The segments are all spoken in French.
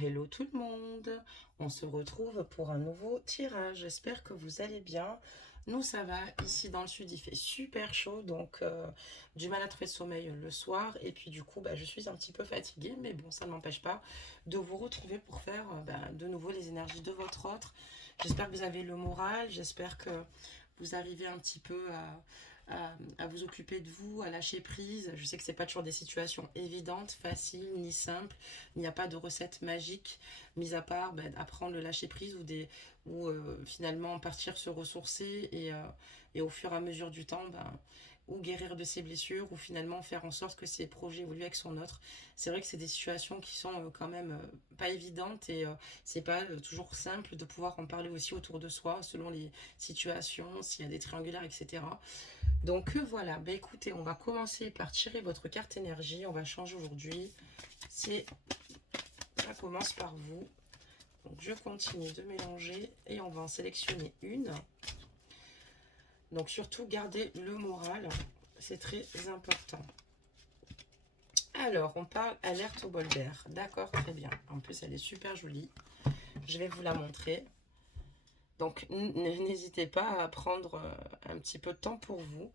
hello tout le monde, on se retrouve pour un nouveau tirage, j'espère que vous allez bien. Nous ça va, ici dans le sud il fait super chaud, donc du mal à trouver de sommeil le soir, et puis du coup je suis un petit peu fatiguée, mais bon ça ne m'empêche pas de vous retrouver pour faire de nouveau les énergies de votre autre. J'espère que vous avez le moral, j'espère que vous arrivez un petit peu à vous occuper de vous, à lâcher prise. Je sais que c'est pas toujours des situations évidentes, faciles, ni simples. Il n'y a pas de recette magique, mis à part apprendre le lâcher prise ou finalement partir se ressourcer et au fur et à mesure du temps, ou guérir de ses blessures, ou finalement faire en sorte que ses projets évoluent avec son autre. C'est vrai que c'est des situations qui sont quand même pas évidentes et c'est pas toujours simple de pouvoir en parler aussi autour de soi selon les situations, s'il y a des triangulaires, etc. Donc voilà, écoutez, on va commencer par tirer votre carte énergie. On va changer aujourd'hui. Ça commence par vous. Donc je continue de mélanger et on va en sélectionner une. Donc surtout gardez le moral, c'est très important. Alors on parle alerte au bol d'air. D'accord, très bien. En plus elle est super jolie. Je vais vous la montrer. Donc n'hésitez pas à prendre un petit peu de temps pour vous.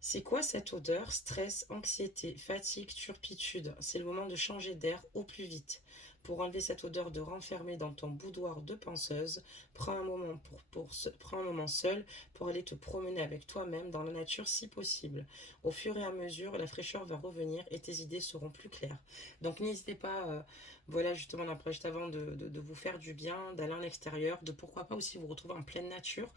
C'est quoi cette odeur? Stress, anxiété, fatigue, turpitude. C'est le moment de changer d'air au plus vite. Pour enlever cette odeur de renfermer dans ton boudoir de penseuse, prends un moment, prends un moment seul pour aller te promener avec toi-même dans la nature si possible. Au fur et à mesure, la fraîcheur va revenir et tes idées seront plus claires. Donc n'hésitez pas, voilà justement l'approche avant de vous faire du bien, d'aller en extérieur, de pourquoi pas aussi vous retrouver en pleine nature.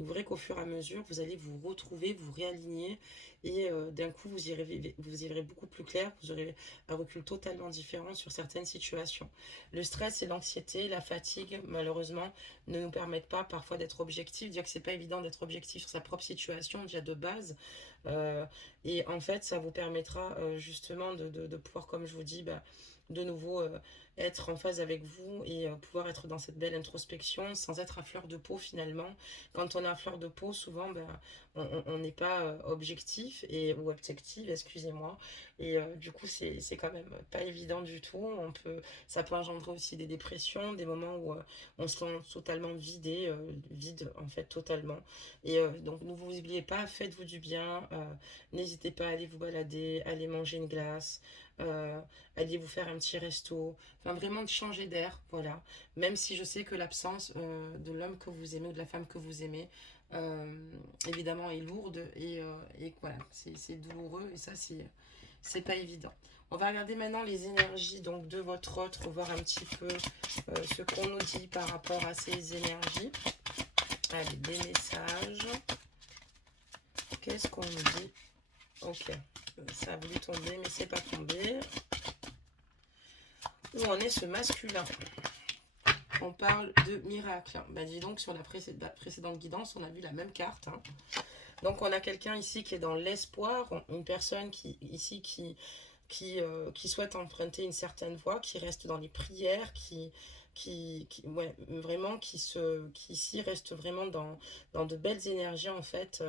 Et vous verrez qu'au fur et à mesure, vous allez vous retrouver, vous réaligner et d'un coup vous y verrez beaucoup plus clair, vous aurez un recul totalement différent sur certaines situations. Le stress et l'anxiété, la fatigue, malheureusement, ne nous permettent pas parfois d'être objectifs, dire que c'est pas évident d'être objectif sur sa propre situation déjà de base. Euh, et en fait, ça vous permettra justement de pouvoir, comme je vous dis, de nouveau être en phase avec vous et pouvoir être dans cette belle introspection sans être à fleur de peau finalement. Quand on est à fleur de peau, souvent on n'est pas objectif ou objective, excusez-moi, et du coup c'est quand même pas évident du tout. Ça peut engendrer aussi des dépressions, des moments où on se sent totalement vide en fait totalement. Et donc ne vous oubliez pas, faites-vous du bien, n'hésitez pas à aller vous balader, aller manger une glace, euh, allez vous faire un petit resto, enfin vraiment de changer d'air, voilà. Même si je sais que l'absence de l'homme que vous aimez ou de la femme que vous aimez, évidemment, est lourde et voilà, c'est douloureux et ça, c'est pas évident. On va regarder maintenant les énergies donc de votre autre, voir un petit peu ce qu'on nous dit par rapport à ces énergies. Allez, des messages. Qu'est-ce qu'on nous dit? Ok, ça a voulu tomber, mais c'est pas tombé. Où en est ce masculin? On parle de miracle. Dis donc, sur la précédente guidance, on a vu la même carte. Donc, on a quelqu'un ici qui est dans l'espoir, une personne qui souhaite emprunter une certaine voie, qui reste dans les prières, ouais, vraiment, qui ici reste vraiment dans de belles énergies en fait,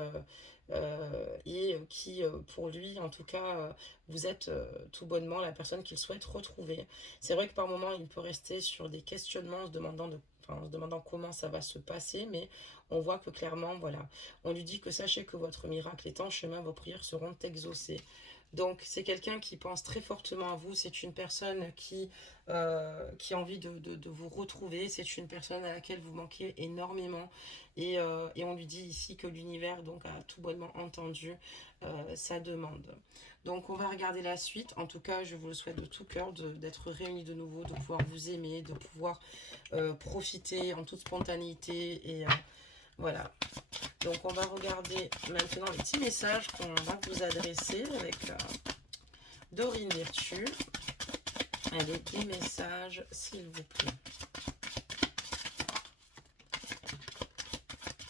et qui, pour lui, en tout cas, vous êtes tout bonnement la personne qu'il souhaite retrouver. C'est vrai que par moments, il peut rester sur des questionnements, en se demandant comment ça va se passer, mais on voit que clairement, voilà, on lui dit que sachez que votre miracle est en chemin, vos prières seront exaucées. Donc c'est quelqu'un qui pense très fortement à vous, c'est une personne qui a envie de vous retrouver, c'est une personne à laquelle vous manquez énormément et on lui dit ici que l'univers donc a tout bonnement entendu sa demande. Donc on va regarder la suite, en tout cas je vous le souhaite de tout cœur d'être réunis de nouveau, de pouvoir vous aimer, de pouvoir profiter en toute spontanéité et voilà. Donc on va regarder maintenant les petits messages qu'on va vous adresser avec Dorine Virtue. Allez, des messages, s'il vous plaît.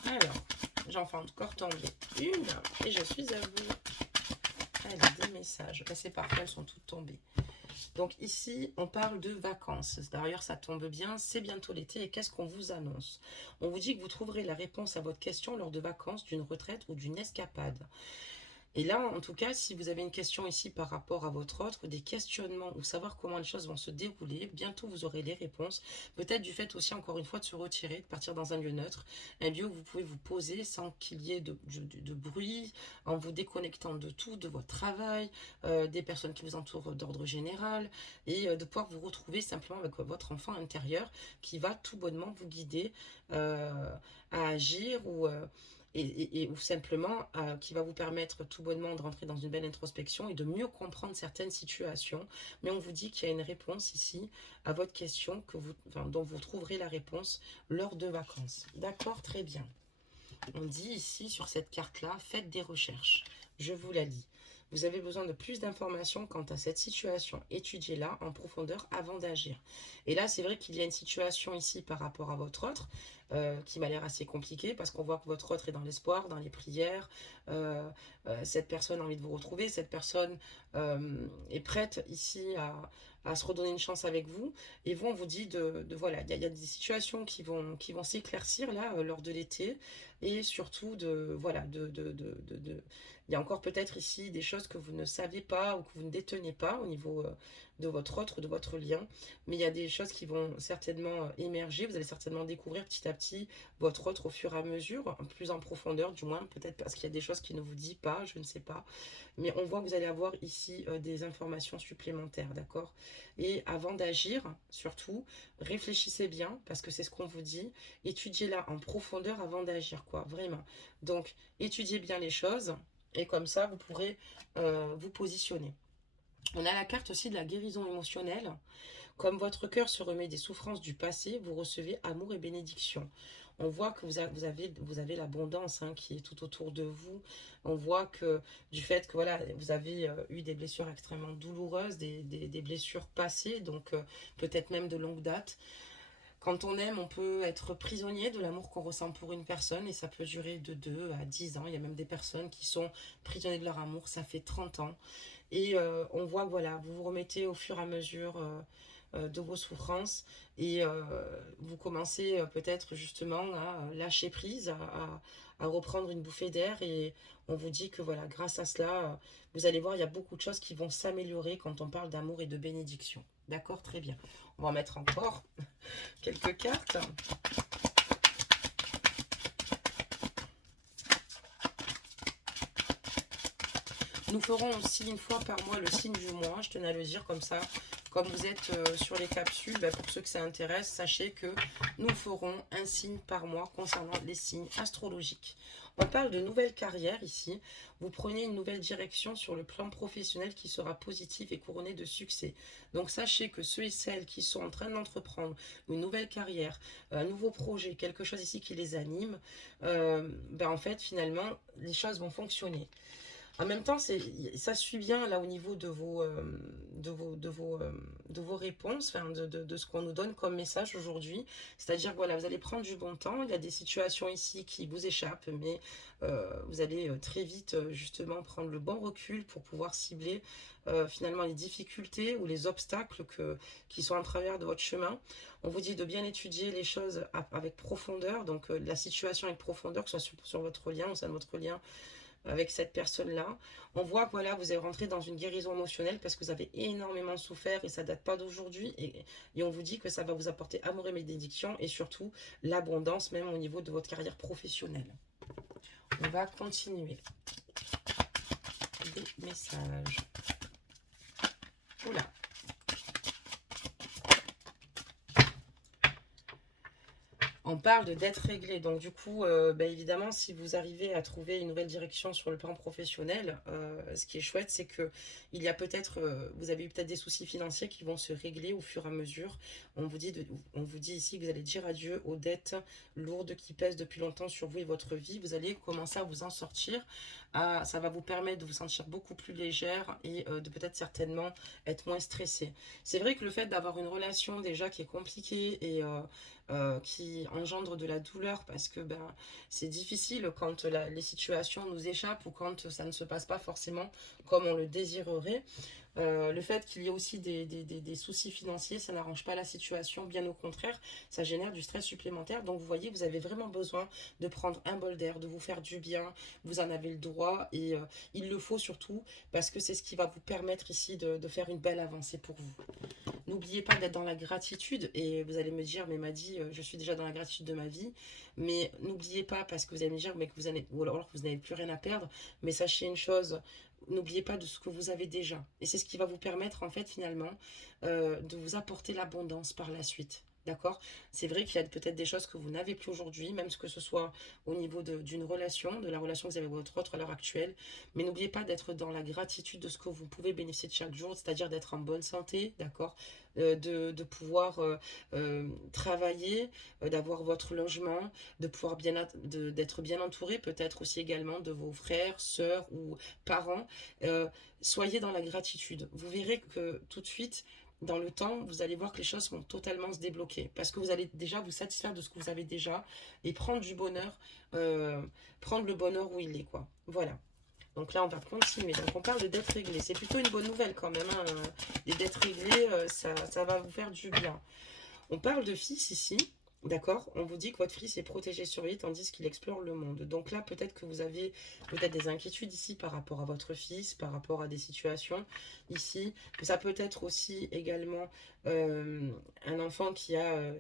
Alors, j'en fais encore tomber une et je suis à vous. Allez, des messages. C'est parfait, elles sont toutes tombées. Donc ici, on parle de vacances. D'ailleurs, ça tombe bien, c'est bientôt l'été et qu'est-ce qu'on vous annonce? On vous dit que vous trouverez la réponse à votre question lors de vacances, d'une retraite ou d'une escapade. Et là, en tout cas, si vous avez une question ici par rapport à votre autre, des questionnements ou savoir comment les choses vont se dérouler, bientôt vous aurez les réponses. Peut-être du fait aussi, encore une fois, de se retirer, de partir dans un lieu neutre, un lieu où vous pouvez vous poser sans qu'il y ait de bruit, en vous déconnectant de tout, de votre travail, des personnes qui vous entourent d'ordre général, et de pouvoir vous retrouver simplement avec votre enfant intérieur qui va tout bonnement vous guider à agir ou simplement qui va vous permettre tout bonnement de rentrer dans une belle introspection et de mieux comprendre certaines situations. Mais on vous dit qu'il y a une réponse ici à votre question dont vous trouverez la réponse lors de vacances. D'accord, très bien. On dit ici sur cette carte-là, faites des recherches. Je vous la lis. Vous avez besoin de plus d'informations quant à cette situation. Étudiez-la en profondeur avant d'agir. Et là, c'est vrai qu'il y a une situation ici par rapport à votre autre qui m'a l'air assez compliquée parce qu'on voit que votre autre est dans l'espoir, dans les prières. Cette personne a envie de vous retrouver. Cette personne est prête ici à se redonner une chance avec vous. Et vous, on vous dit voilà, il y a des situations qui vont s'éclaircir là lors de l'été. Et surtout, voilà, il y a encore peut-être ici des choses que vous ne saviez pas ou que vous ne détenez pas au niveau de votre autre, de votre lien. Mais il y a des choses qui vont certainement émerger. Vous allez certainement découvrir petit à petit votre autre au fur et à mesure, plus en profondeur du moins, peut-être parce qu'il y a des choses qui ne vous dit pas, je ne sais pas. Mais on voit que vous allez avoir ici des informations supplémentaires, d'accord? Et avant d'agir, surtout, réfléchissez bien, parce que c'est ce qu'on vous dit, étudiez-la en profondeur avant d'agir, quoi, vraiment. Donc, étudiez bien les choses, et comme ça, vous pourrez vous positionner. On a la carte aussi de la guérison émotionnelle. Comme votre cœur se remet des souffrances du passé, vous recevez amour et bénédiction. On voit que vous avez l'abondance qui est tout autour de vous. On voit que du fait que voilà, vous avez eu des blessures extrêmement douloureuses, des blessures passées, donc peut-être même de longue date. Quand on aime, on peut être prisonnier de l'amour qu'on ressent pour une personne et ça peut durer de 2 à 10 ans. Il y a même des personnes qui sont prisonniers de leur amour, ça fait 30 ans. Et on voit que voilà, vous vous remettez au fur et à mesure de vos souffrances et vous commencez peut-être justement à lâcher prise, à reprendre une bouffée d'air et on vous dit que voilà, grâce à cela, vous allez voir, il y a beaucoup de choses qui vont s'améliorer quand on parle d'amour et de bénédiction. D'accord, très bien. On va en mettre encore quelques cartes. Nous ferons aussi une fois par mois le signe du mois, je tenais à le dire comme ça. Comme vous êtes sur les capsules, pour ceux que ça intéresse, sachez que nous ferons un signe par mois concernant les signes astrologiques. On parle de nouvelle carrière ici. Vous prenez une nouvelle direction sur le plan professionnel qui sera positive et couronnée de succès. Donc sachez que ceux et celles qui sont en train d'entreprendre une nouvelle carrière, un nouveau projet, quelque chose ici qui les anime, en fait finalement les choses vont fonctionner. En même temps, ça suit bien là au niveau de vos réponses, enfin, de ce qu'on nous donne comme message aujourd'hui. C'est-à-dire que voilà, vous allez prendre du bon temps. Il y a des situations ici qui vous échappent, mais vous allez très vite justement prendre le bon recul pour pouvoir cibler finalement les difficultés ou les obstacles qui sont en travers de votre chemin. On vous dit de bien étudier les choses avec profondeur, donc la situation avec profondeur, que ce soit sur votre lien, au sein de votre lien avec cette personne-là. On voit que voilà, vous êtes rentré dans une guérison émotionnelle parce que vous avez énormément souffert et ça date pas d'aujourd'hui. Et on vous dit que ça va vous apporter amour et bénédiction et surtout l'abondance même au niveau de votre carrière professionnelle. On va continuer. Des messages. Oula. On parle de dette réglée, donc du coup, évidemment, si vous arrivez à trouver une nouvelle direction sur le plan professionnel, ce qui est chouette, c'est que il y a peut-être, vous avez eu peut-être des soucis financiers qui vont se régler au fur et à mesure. On vous dit ici que vous allez dire adieu aux dettes lourdes qui pèsent depuis longtemps sur vous et votre vie. Vous allez commencer à vous en sortir. Ça va vous permettre de vous sentir beaucoup plus légère et de peut-être certainement être moins stressée. C'est vrai que le fait d'avoir une relation déjà qui est compliquée et qui engendre de la douleur parce que c'est difficile quand les situations nous échappent ou quand ça ne se passe pas forcément comme on le désirerait. Le fait qu'il y ait aussi des soucis financiers, ça n'arrange pas la situation, bien au contraire, ça génère du stress supplémentaire. Donc vous voyez, vous avez vraiment besoin de prendre un bol d'air, de vous faire du bien, vous en avez le droit et il le faut surtout parce que c'est ce qui va vous permettre ici de faire une belle avancée pour vous. N'oubliez pas d'être dans la gratitude et vous allez me dire, mais m'a dit, je suis déjà dans la gratitude de ma vie, mais n'oubliez pas parce que vous allez me dire, mais que vous allez, ou alors que vous n'avez plus rien à perdre, mais sachez une chose, n'oubliez pas de ce que vous avez déjà. Et c'est ce qui va vous permettre, en fait, finalement, de vous apporter l'abondance par la suite. D'accord? C'est vrai qu'il y a peut-être des choses que vous n'avez plus aujourd'hui, même que ce soit au niveau d'une relation, de la relation que vous avez avec votre autre à l'heure actuelle. Mais n'oubliez pas d'être dans la gratitude de ce que vous pouvez bénéficier de chaque jour, c'est-à-dire d'être en bonne santé, d'accord? De pouvoir travailler, d'avoir votre logement, de pouvoir d'être bien entouré, peut-être aussi également de vos frères, sœurs ou parents. Euh, Soyez dans la gratitude. Vous verrez que tout de suite, dans le temps, vous allez voir que les choses vont totalement se débloquer parce que vous allez déjà vous satisfaire de ce que vous avez déjà et prendre du bonheur, prendre le bonheur où il est, quoi. Voilà. Donc là, on va continuer. Donc on parle de dettes réglées. C'est plutôt une bonne nouvelle quand même, hein. Les dettes réglées, ça va vous faire du bien. On parle de fils ici. D'accord? On vous dit que votre fils est protégé, surveillé, tandis qu'il explore le monde. Donc là, peut-être que vous avez peut-être des inquiétudes ici par rapport à votre fils, par rapport à des situations ici. Que ça peut être aussi également un enfant qui a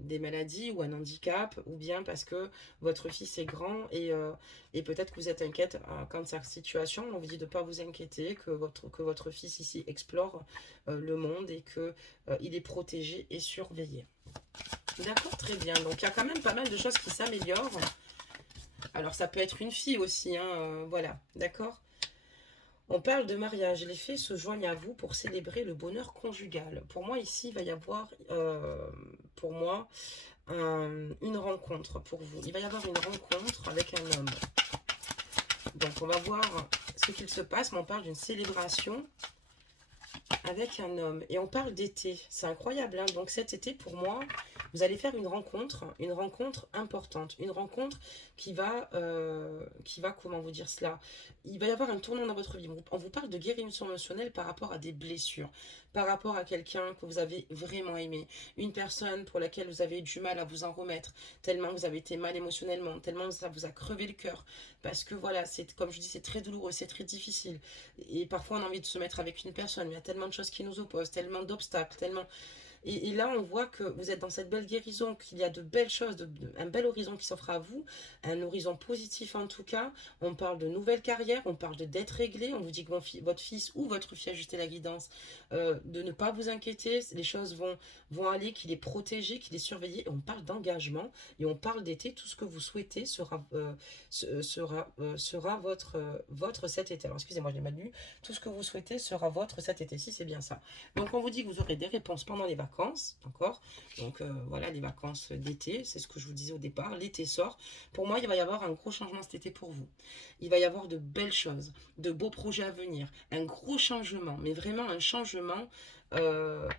des maladies ou un handicap, ou bien parce que votre fils est grand et peut-être que vous êtes inquiète quant à sa situation. On vous dit de ne pas vous inquiéter, que votre fils ici explore le monde et qu'il est protégé et surveillé. D'accord, très bien. Donc il y a quand même pas mal de choses qui s'améliorent. Alors ça peut être une fille aussi, hein, voilà, d'accord. On parle de mariage. Les fées se joignent à vous pour célébrer le bonheur conjugal. Pour moi ici, il va y avoir, pour moi, une rencontre pour vous. Il va y avoir une rencontre avec un homme. Donc on va voir ce qu'il se passe, mais on parle d'une célébration avec un homme. Et on parle d'été. C'est incroyable, hein. Donc cet été, pour moi, vous allez faire une rencontre importante. Une rencontre qui va, comment vous dire cela? Il va y avoir un tournant dans votre vie. On vous parle de guérison émotionnelle par rapport à des blessures, par rapport à quelqu'un que vous avez vraiment aimé. Une personne pour laquelle vous avez eu du mal à vous en remettre, tellement vous avez été mal émotionnellement, tellement ça vous a crevé le cœur. Parce que voilà, c'est comme je dis, c'est très douloureux, c'est très difficile. Et parfois on a envie de se mettre avec une personne, mais il y a tellement de choses qui nous opposent, tellement d'obstacles, tellement... Et là, on voit que vous êtes dans cette belle guérison, qu'il y a de belles choses, un bel horizon qui s'offre à vous, un horizon positif en tout cas. On parle de nouvelles carrières, on parle de dettes réglées, on vous dit que votre fils ou votre fille, ajustez la guidance, de ne pas vous inquiéter, les choses vont aller, qu'il est protégé, qu'il est surveillé, et on parle d'engagement, et on parle d'été, tout ce que vous souhaitez sera votre cet été. Alors excusez-moi, je l'ai mal lu, tout ce que vous souhaitez sera votre cet été, si c'est bien ça. Donc on vous dit que vous aurez des réponses pendant les vacances, d'accord? Donc voilà, les vacances d'été, c'est ce que je vous disais au départ, l'été sort. Pour moi, il va y avoir un gros changement cet été pour vous. Il va y avoir de belles choses, de beaux projets à venir, un gros changement, mais vraiment un changement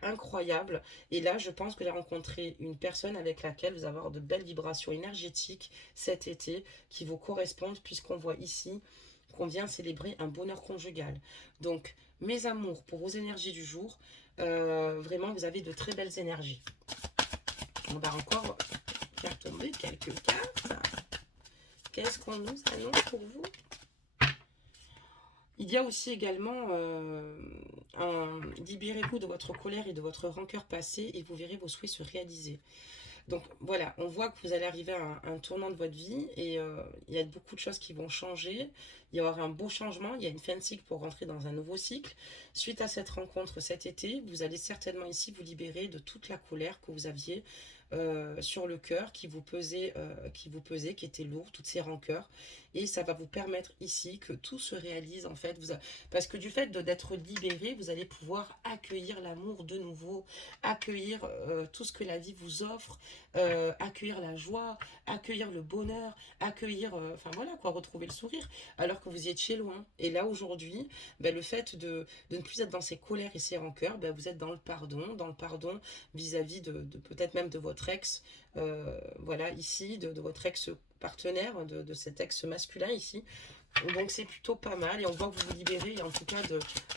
incroyable. Et là, je pense que j'ai rencontré une personne avec laquelle vous allez avoir de belles vibrations énergétiques cet été qui vous correspondent, puisqu'on voit ici qu'on vient célébrer un bonheur conjugal. Donc, mes amours, pour vos énergies du jour, vraiment, vous avez de très belles énergies. On va encore faire tomber quelques cartes. Qu'est-ce qu'on nous annonce pour vous? Il y a aussi également libérez-vous de votre colère et de votre rancœur passée et vous verrez vos souhaits se réaliser. Donc voilà, on voit que vous allez arriver à un tournant de votre vie et il y a beaucoup de choses qui vont changer. Il y aura un beau changement, il y a une fin de cycle pour rentrer dans un nouveau cycle. Suite à cette rencontre cet été, vous allez certainement ici vous libérer de toute la colère que vous aviez sur le cœur, qui vous pesait, qui était lourd, toutes ces rancœurs. Et ça va vous permettre ici que tout se réalise en fait. Parce que du fait d'être libéré, vous allez pouvoir accueillir l'amour de nouveau, accueillir tout ce que la vie vous offre, accueillir la joie, accueillir le bonheur, accueillir, enfin voilà quoi, retrouver le sourire, alors que vous y étiez loin. Et là aujourd'hui, ben, le fait de ne plus être dans ces colères et ces rancœurs, ben, vous êtes dans le pardon vis-à-vis de peut-être même de votre ex, voilà ici, de votre ex partenaire, de cet ex masculin ici. Donc c'est plutôt pas mal et on voit que vous vous libérez en tout cas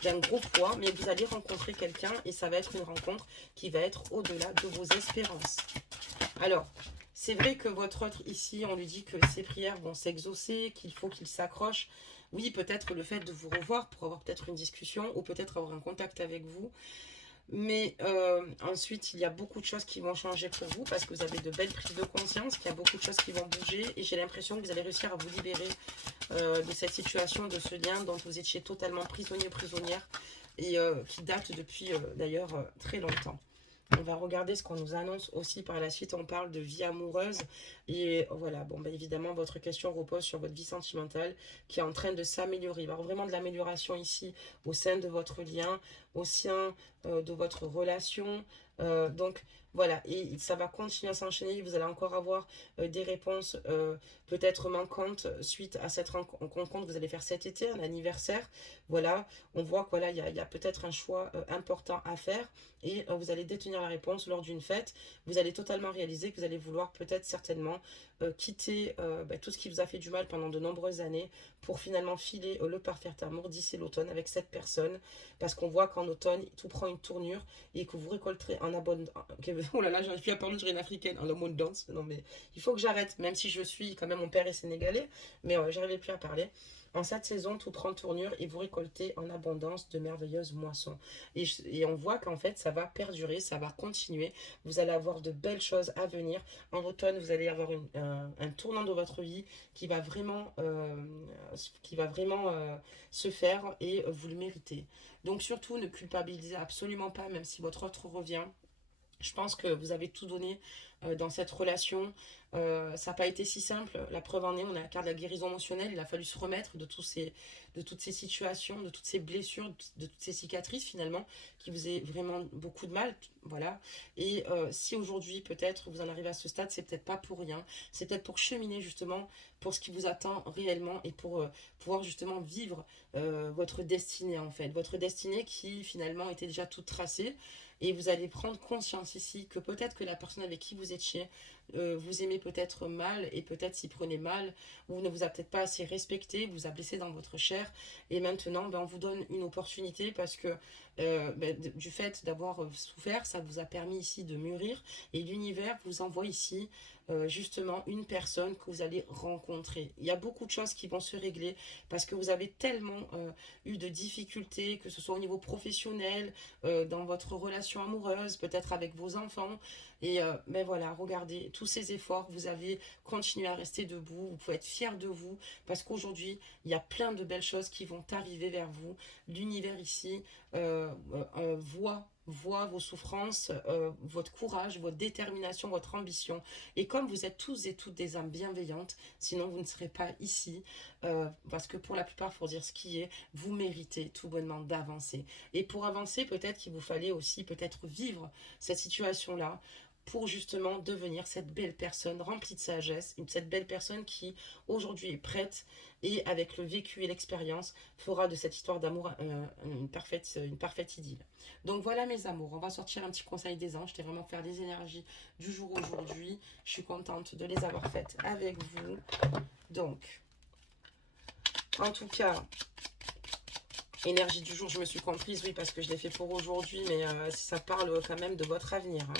d'un gros poids, mais vous allez rencontrer quelqu'un et ça va être une rencontre qui va être au-delà de vos espérances. Alors, c'est vrai que votre autre ici, on lui dit que ses prières vont s'exaucer, qu'il faut qu'il s'accroche. Oui, peut-être le fait de vous revoir pour avoir peut-être une discussion ou peut-être avoir un contact avec vous. Mais ensuite, il y a beaucoup de choses qui vont changer pour vous parce que vous avez de belles prises de conscience, qu'il y a beaucoup de choses qui vont bouger et j'ai l'impression que vous allez réussir à vous libérer de cette situation, de ce lien dont vous étiez totalement prisonnier, prisonnière et qui date depuis d'ailleurs très longtemps. On va regarder ce qu'on nous annonce aussi par la suite. On parle de vie amoureuse. Et voilà, bon, bah, évidemment, votre question repose sur votre vie sentimentale qui est en train de s'améliorer. Il va y avoir vraiment de l'amélioration ici au sein de votre lien, au sein de votre relation. Donc, voilà, et ça va continuer à s'enchaîner. Vous allez encore avoir des réponses peut-être manquantes suite à cette rencontre que vous allez faire cet été, un anniversaire. Voilà, on voit que voilà, il y a peut-être un choix important à faire et vous allez détenir la réponse lors d'une fête. Vous allez totalement réaliser que vous allez vouloir peut-être certainement quitter tout ce qui vous a fait du mal pendant de nombreuses années pour finalement filer le parfait amour d'ici l'automne avec cette personne. Parce qu'on voit qu'en automne, tout prend une tournure et que vous récolterez en abondance. Oh là là, j'arrive plus à parler, je une africaine, en abondance. Non mais il faut que j'arrête, même si je suis quand même, mon père est sénégalais, mais j'arrivais plus à parler. En cette saison, tout prend tournure et vous récoltez en abondance de merveilleuses moissons. Et on voit qu'en fait, ça va perdurer, ça va continuer. Vous allez avoir de belles choses à venir. En automne, vous allez avoir un tournant de votre vie qui va vraiment se faire et vous le méritez. Donc surtout, ne culpabilisez absolument pas, même si votre autre revient. Je pense que vous avez tout donné dans cette relation. Ça n'a pas été si simple. La preuve en est, on a la carte de la guérison émotionnelle. Il a fallu se remettre de toutes ces situations, de toutes ces blessures, de toutes ces cicatrices finalement, qui vous aient vraiment beaucoup de mal. Voilà. Et si aujourd'hui, peut-être, vous en arrivez à ce stade, c'est peut-être pas pour rien. C'est peut-être pour cheminer justement pour ce qui vous attend réellement et pour pouvoir justement vivre votre destinée en fait. Votre destinée qui finalement était déjà toute tracée. Et vous allez prendre conscience ici que peut-être que la personne avec qui vous étiez vous aimez peut-être mal et peut-être s'y prenait mal ou ne vous a peut-être pas assez respecté, vous a blessé dans votre chair. Et maintenant, on vous donne une opportunité parce que du fait d'avoir souffert, ça vous a permis ici de mûrir. Et l'univers vous envoie ici justement une personne que vous allez rencontrer. Il y a beaucoup de choses qui vont se régler parce que vous avez tellement eu de difficultés, que ce soit au niveau professionnel, dans votre relation amoureuse, peut-être avec vos enfants. Et voilà, regardez, tous ces efforts, vous avez continué à rester debout, vous pouvez être fiers de vous, parce qu'aujourd'hui, il y a plein de belles choses qui vont arriver vers vous. L'univers ici voit vos souffrances, votre courage, votre détermination, votre ambition. Et comme vous êtes tous et toutes des âmes bienveillantes, sinon vous ne serez pas ici, parce que pour la plupart, il faut dire ce qui est, vous méritez tout bonnement d'avancer. Et pour avancer, peut-être qu'il vous fallait aussi peut-être vivre cette situation-là, pour justement devenir cette belle personne remplie de sagesse, cette belle personne qui aujourd'hui est prête et avec le vécu et l'expérience fera de cette histoire d'amour une parfaite idylle. Donc voilà mes amours, on va sortir un petit conseil des anges, c'était vraiment faire les énergies du jour aujourd'hui. Je suis contente de les avoir faites avec vous. Donc, en tout cas, énergie du jour, je me suis comprise, oui, parce que je l'ai fait pour aujourd'hui, mais ça parle quand même de votre avenir, hein.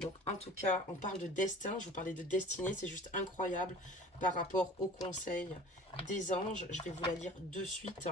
Donc, en tout cas, on parle de destin. Je vous parlais de destinée. C'est juste incroyable par rapport au conseil des anges. Je vais vous la lire de suite.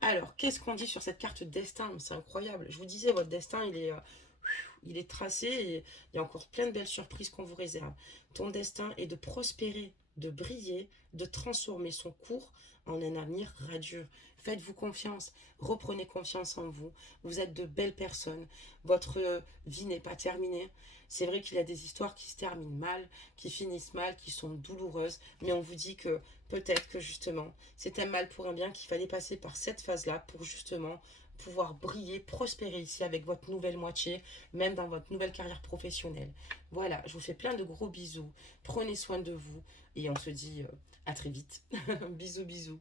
Alors, qu'est-ce qu'on dit sur cette carte destin? C'est incroyable. Je vous disais, votre destin, il est tracé et il y a encore plein de belles surprises qu'on vous réserve. Ton destin est de prospérer, de briller, de transformer son cours en un avenir radieux. Faites-vous confiance, reprenez confiance en vous. Vous êtes de belles personnes. Votre vie n'est pas terminée. C'est vrai qu'il y a des histoires qui se terminent mal, qui finissent mal, qui sont douloureuses, mais on vous dit que peut-être que justement, c'est un mal pour un bien qu'il fallait passer par cette phase-là pour justement pouvoir briller, prospérer ici avec votre nouvelle moitié, même dans votre nouvelle carrière professionnelle. Voilà, je vous fais plein de gros bisous. Prenez soin de vous et on se dit à très vite. Bisous, bisous.